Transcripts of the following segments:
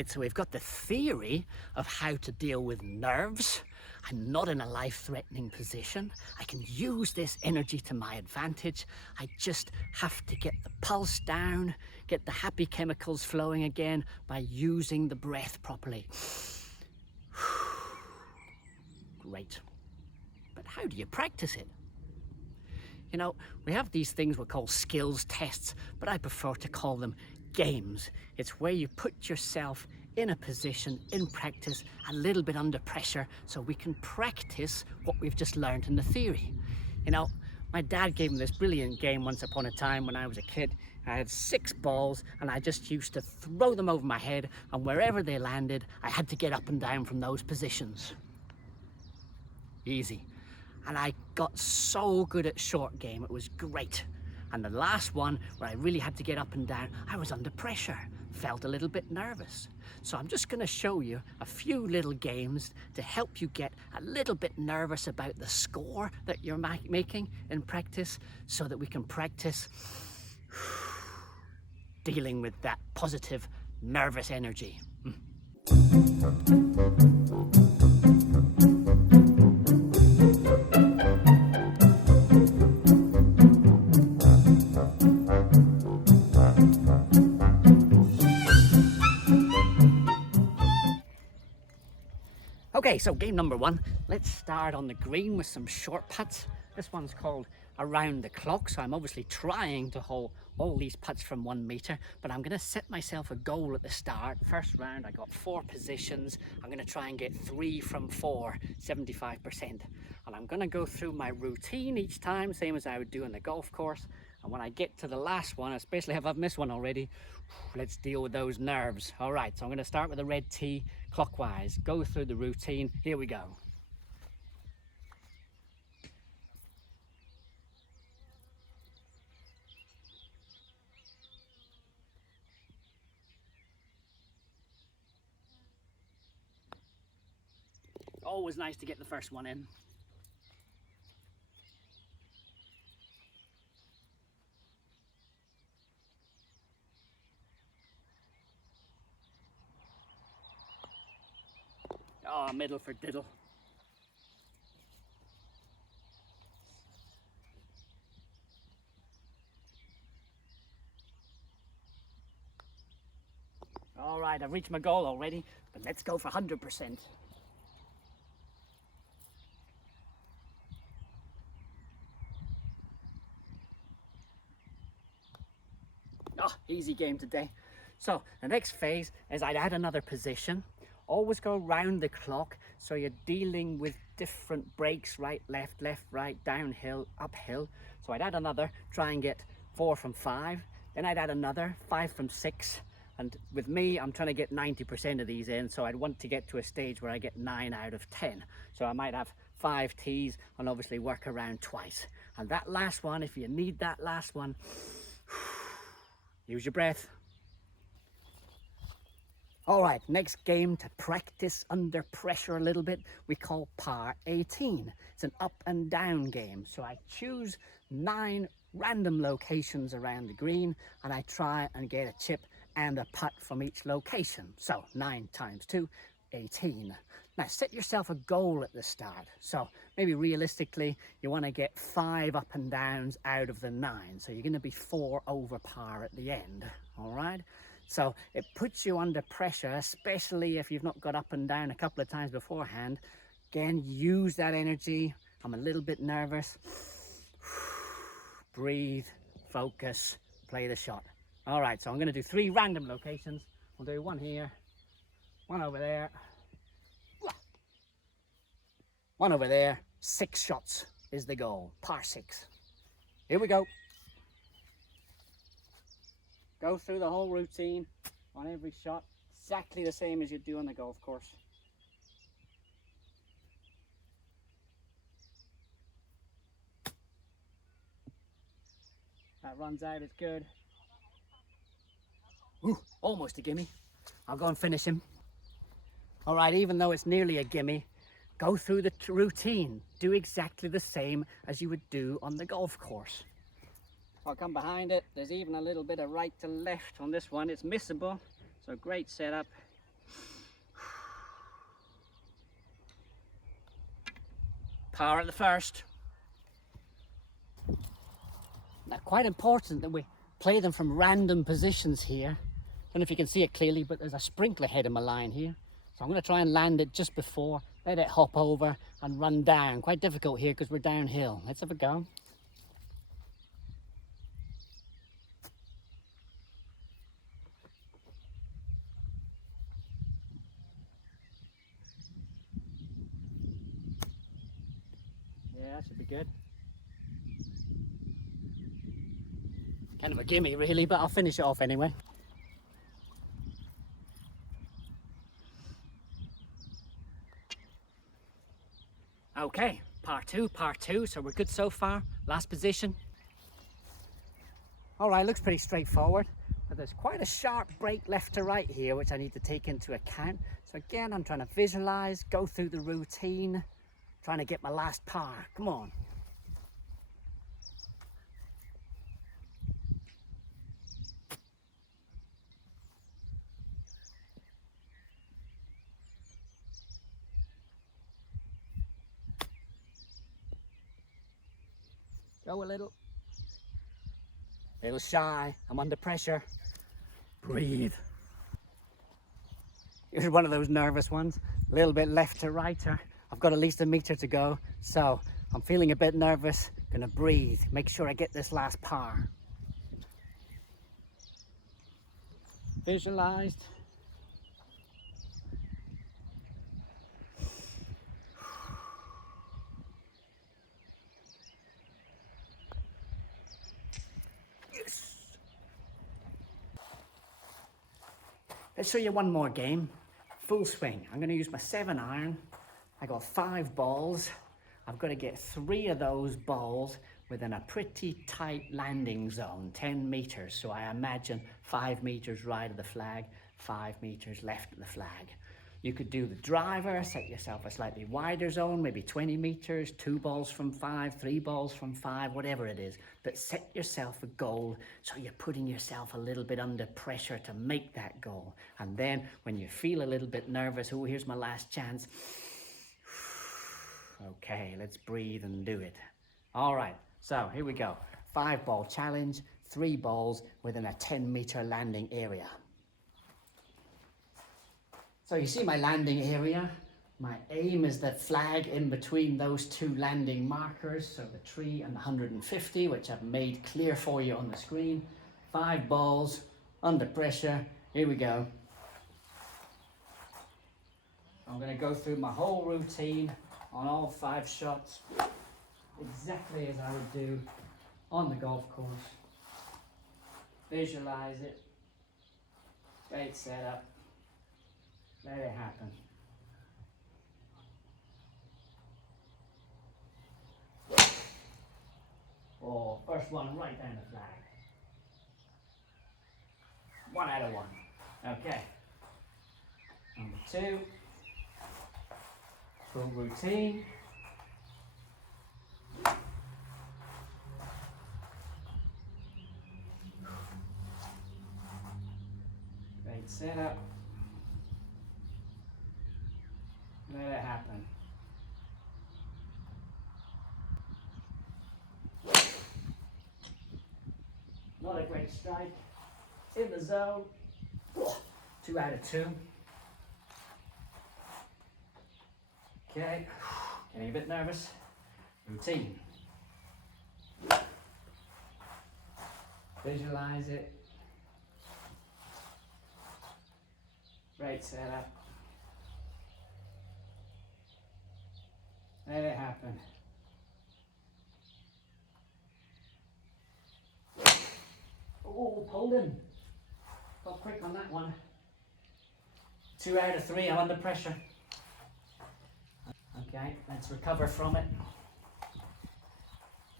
right, so we've got the theory of how to deal with nerves. I'm not in a life-threatening position. I can use this energy to my advantage. I just have to get the pulse down, get the happy chemicals flowing again by using the breath properly. Great. But how do you practice it? You know, we have these things we call skills tests, but I prefer to call them games. It's where you put yourself in a position, in practice, a little bit under pressure, so we can practice what we've just learned in the theory. You know, my dad gave me this brilliant game once upon a time when I was a kid. I had 6 balls and I just used to throw them over my head, and wherever they landed, I had to get up and down from those positions. Easy. And I got so good at short game, it was great. And the last one, where I really had to get up and down, I was under pressure, felt a little bit nervous. So I'm just going to show you a few little games to help you get a little bit nervous about the score that you're making in practice, so that we can practice dealing with that positive, nervous energy. Okay, so game number 1. Let's start on the green with some short putts. This one's called Around the Clock, so I'm obviously trying to hole all these putts from 1 meter, but I'm going to set myself a goal at the start. First round, I got 4 positions. I'm going to try and get 3 from 4, 75%. And I'm going to go through my routine each time, same as I would do on the golf course. And when I get to the last one, especially if I've missed one already, let's deal with those nerves. All right, so I'm going to start with a red tee clockwise, go through the routine. Here we go. Always nice to get the first one in. Oh, middle for diddle. All right, I've reached my goal already, but let's go for 100%. Oh, easy game today. So the next phase is I'd add another position. Always go round the clock, so you're dealing with different breaks, right, left, right, downhill, uphill. So I'd add another, try and get 4 from 5. Then I'd add another, 5 from 6. And with me, I'm trying to get 90% of these in, so I'd want to get to a stage where I get 9 out of 10. So I might have 5 tees and obviously work around twice. And that last one, if you need that last one, use your breath. All right, next game to practice under pressure a little bit, we call par 18. It's an up and down game. So I choose 9 random locations around the green and I try and get a chip and a putt from each location. So 9 times 2, 18. Now set yourself a goal at the start. So maybe realistically, you want to get 5 up and downs out of the 9. So you're going to be 4 over par at the end, all right? So it puts you under pressure, especially if you've not got up and down a couple of times beforehand. Again, use that energy. I'm a little bit nervous. Breathe, focus, play the shot. All right, so I'm going to do 3 random locations. We'll do 1 here, 1 over there, 1 over there. 6 shots is the goal, par 6. Here we go. Go through the whole routine on every shot, exactly the same as you do on the golf course. That runs out, it's good. Ooh, almost a gimme. I'll go and finish him. All right, even though it's nearly a gimme, go through the routine. Do exactly the same as you would do on the golf course. I'll come behind it. There's even a little bit of right to left on this one. It's missable, so great setup. Power at the first. Now, quite important that we play them from random positions here. I don't know if you can see it clearly, but there's a sprinkler head in my line here. So I'm going to try and land it just before, let it hop over and run down. Quite difficult here because we're downhill. Let's have a go. Yeah, that should be good. Kind of a gimme really, but I'll finish it off anyway. Okay, par two, so we're good so far. Last position. All right, looks pretty straightforward, but there's quite a sharp break left to right here, which I need to take into account. So again, I'm trying to visualize, go through the routine, trying to get my last par. Come on. Go a little. A little shy, I'm under pressure. Breathe. Here's one of those nervous ones. A little bit left to right. I've got at least a meter to go, so I'm feeling a bit nervous. Gonna breathe, make sure I get this last par. Visualized. Yes. Let's show you one more game. Full swing. I'm gonna use my 7-iron. I got 5 balls. I've got to get 3 of those balls within a pretty tight landing zone, 10 meters. So I imagine 5 meters right of the flag, 5 meters left of the flag. You could do the driver, set yourself a slightly wider zone, maybe 20 meters, 2 balls from 5, 3 balls from 5, whatever it is. But set yourself a goal so you're putting yourself a little bit under pressure to make that goal. And then when you feel a little bit nervous, oh, here's my last chance. Okay, let's breathe and do it. All right, so here we go. 5-ball challenge, 3 balls within a 10-meter landing area. So you see my landing area. My aim is the flag in between those 2 landing markers, so the tree and the 150, which I've made clear for you on the screen. 5 balls, under pressure. Here we go. I'm going to go through my whole routine on all 5 shots, exactly as I would do on the golf course. Visualize it. Great setup. Let it happen. Oh, first one right down the flag. 1 out of 1. Okay. Number 2. Full routine. Great setup. Let it happen. Not a great strike. In the zone. 2 out of 2. Okay, getting a bit nervous. Routine. Visualize it. Great setup. Let it happen. Oh, pulled him. Got quick on that one. 2 out of 3, I'm under pressure. Okay, let's recover from it.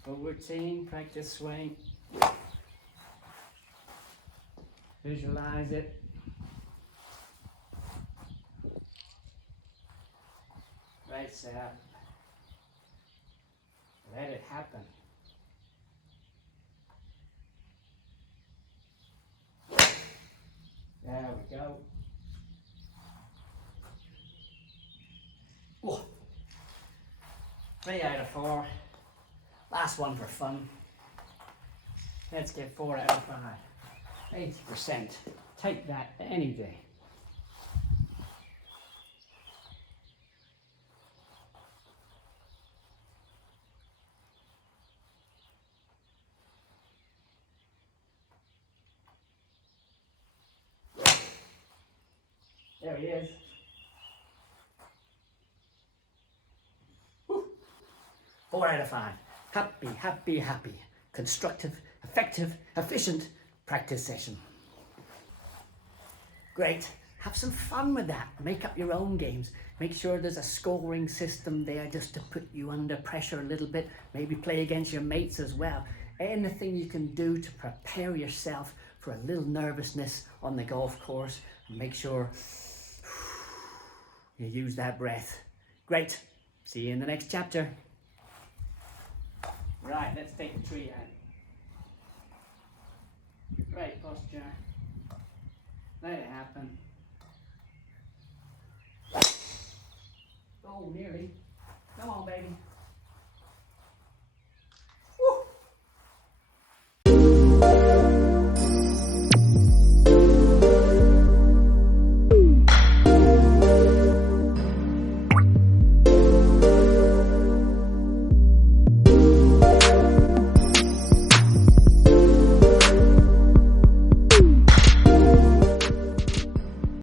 Full routine, practice swing. Visualize it. Right setup. Let it happen. There we go. Oh. 3 out of 4. Last one for fun. Let's get 4 out of 5. 80%. Take that any day. There he is. Whew. 4 out of 5. Happy, happy, happy. Constructive, effective, efficient practice session. Great. Have some fun with that. Make up your own games. Make sure there's a scoring system there just to put you under pressure a little bit. Maybe play against your mates as well. Anything you can do to prepare yourself for a little nervousness on the golf course. And make sure you use that breath. Great. See you in the next chapter. Right, let's take the tree out. Great posture. Let it happen. Oh, nearly. Come on, baby.